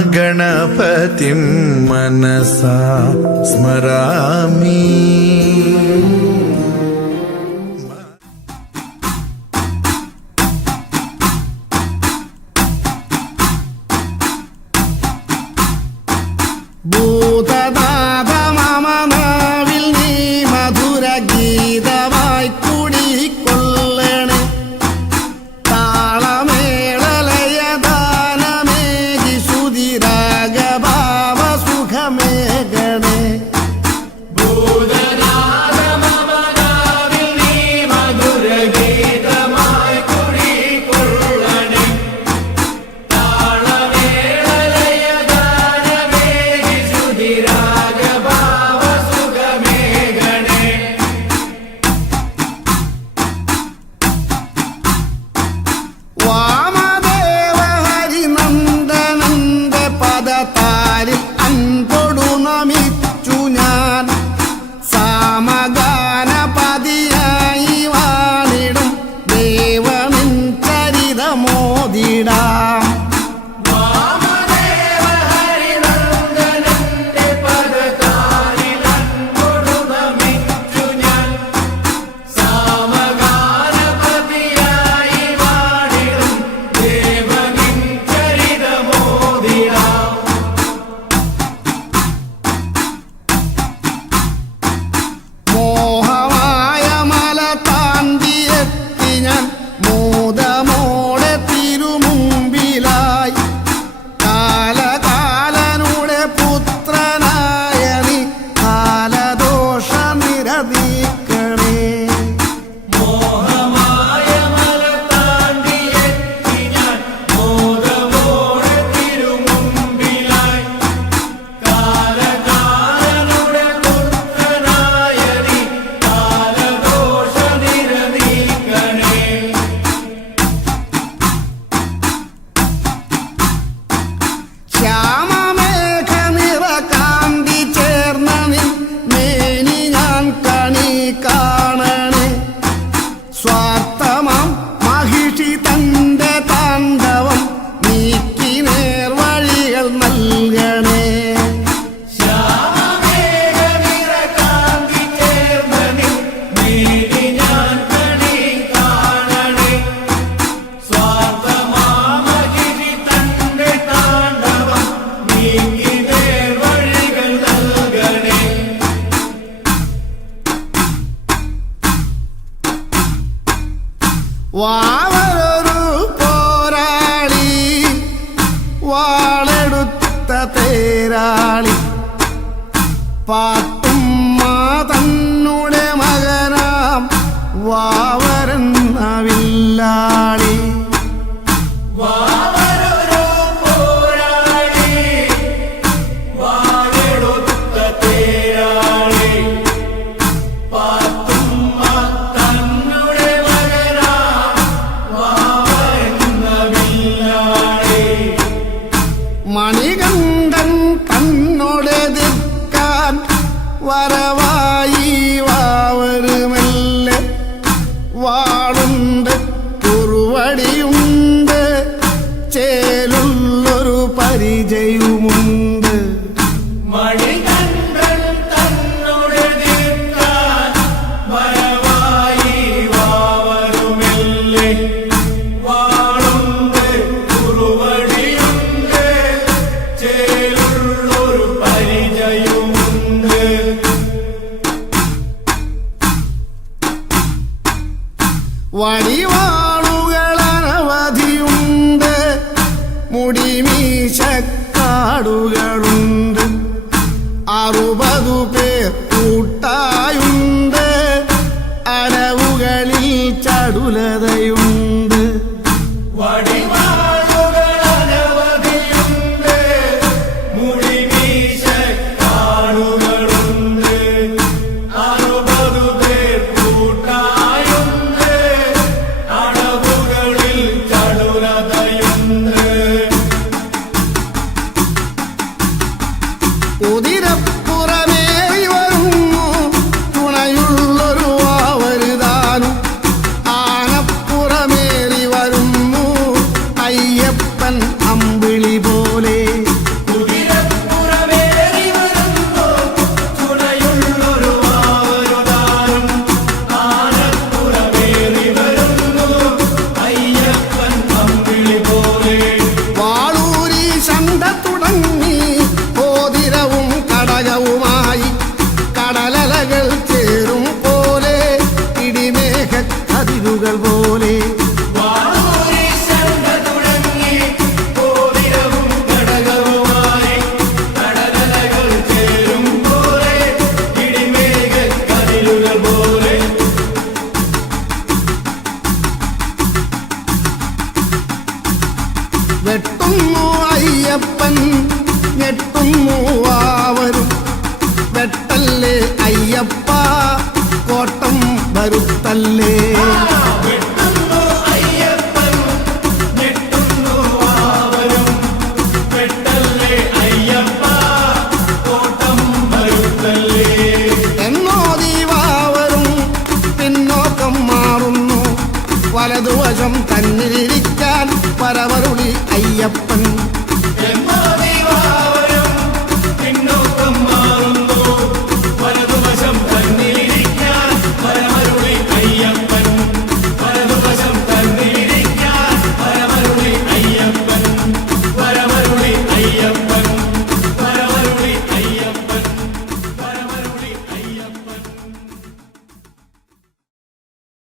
महागणपतिं मनसा स्मरामि। ഭൂതനാഥ മമ നാവിൽ നീ മധുര ഗീതമായി കുടികൊള്ളണേ. താളമേളലയദാനമേകി ശ്രുതിരാഗഭാവ സുഖമേകണേ. ഭൂതനാഥ മമ നാവിൽ നീ മധുര ഗീതമായി കുടികൊള്ളണേ. താളമേളലയദാനമേകി ശ്രുതിരാഗഭാവ സുഖമേകണേ. വാമദേവ ഹരിനന്ദനന്റെ പദതാരിൽ അൻപൊടു നമിച്ചു ഞാൻ. സാമഗാനപതിയായി വാണിടും ദേവനിൻ ചരിതമോദിടാം. വാമദേവ ഹരിനന്ദനന്റെ പദതാരിൽ അൻപൊടു നമിച്ചു ഞാൻ. സാമഗാനപതിയായി വാണിടും ദേവനിൻ ചരിതമോദിടാം. മോഹമായ മല താണ്ടിയെത്തി ഞാൻ മോദമോടെ തിരുമുമ്പിലായി. കാലകാലനുടെ പുത്രനായ നീ കാലദോഷ നിരതീക്കണേ. മോഹമായ മല താണ്ടിയെത്തി ഞാൻ മോദമോടെ തിരുമുമ്പിലായി. കാലകാലനുടെ പുത്രനായ നീ കാലദോഷ നിരതീക്കണേ. ശ്യാമമേഘ നിറ കാന്തി ചേർന്ന നിൻ മേനി ഞാൻ കണി കാണണേ. സ്വാർത്ഥമാം മഹിഷി തന്റെ താണ്ഡവം നീക്കി നേർവഴികൾ നൽകണേ. ശ്യാമമേഘനിറകാന്തി ചേർന്ന നിൻ മേനി ഞാൻ കണി കാണണേ. സ്വാർത്ഥമാമഹിഷി തന്റെ താണ്ഡവം നീക്കി നേർവഴികൾ നൽകണേ. വാവരൊരു പോരാളി വാളെടുത്ത തേരാളി. പാത്തുമ്മ തന്നുടെ മകനാം വാവരെന്ന വില്ലാളി. വാവരൊരു പോരാളി വാളെടുത്ത തേരാളി. പാത്തുമ്മ തന്നുടെ മകനാ വാവരെന്ന വില്ലാളി. മണികണ്ഠൻ തന്നോടെതിർക്കാൻ വരവായി വാവരുമല്ലേ. വാളുണ്ട് കുറുവടിയുണ്ട് ചേലുള്ളൊരു പരിചയവുമുണ്ട്. മണികണ്ഠൻ തന്നുടെ തീർക്കാൻ വരവായി വാവരുമെല്ലേ. വാളുണ്ട് കുറുവടിയുണ്ട് ചേലുള്ളൊരു പരിചയമുണ്ട്. വടിവാളുകൾ അനവധിയുണ്ട് മുടിമീശക്കാടുകളുണ്ട്. 60 പേർ കൂട്ടായുണ്ട് അടവുകളിൽ ചടുലതയുണ്ട്. വടിവാളുകൾ അനവധിയുണ്ട് മുടിമീശക്കാടുകളുണ്ട്. 60 പേർ കൂട്ടായുണ്ട് അടവുകളിൽ ചടുലതയുണ്ട്. കുതിരപ്പുറമേറി വരുന്നു തുണയുള്ളൊരു വാവരുതാനും. ആനപ്പുറമേറി വരുന്നു അയ്യപ്പൻ അമ്പിളി പോ. വരുന്നു അയ്യപ്പൻ ഞെട്ടുന്നു വാവരും വെട്ടല്ലേ അയ്യപ്പ കോട്ടം വരുത്തല്ലേ വെട്ടുന്നു അയ്യപ്പൻ ഞെട്ടുന്നു വാവരും വെട്ടല്ലേ അയ്യപ്പ കോട്ടം വരുത്തല്ലേ എന്നോതി വാവരും പിന്നോക്കം മാറുന്നു വലതുവശം തന്നിലിരിക്കാൻ പരവരുളി അയ്യപ്പൻ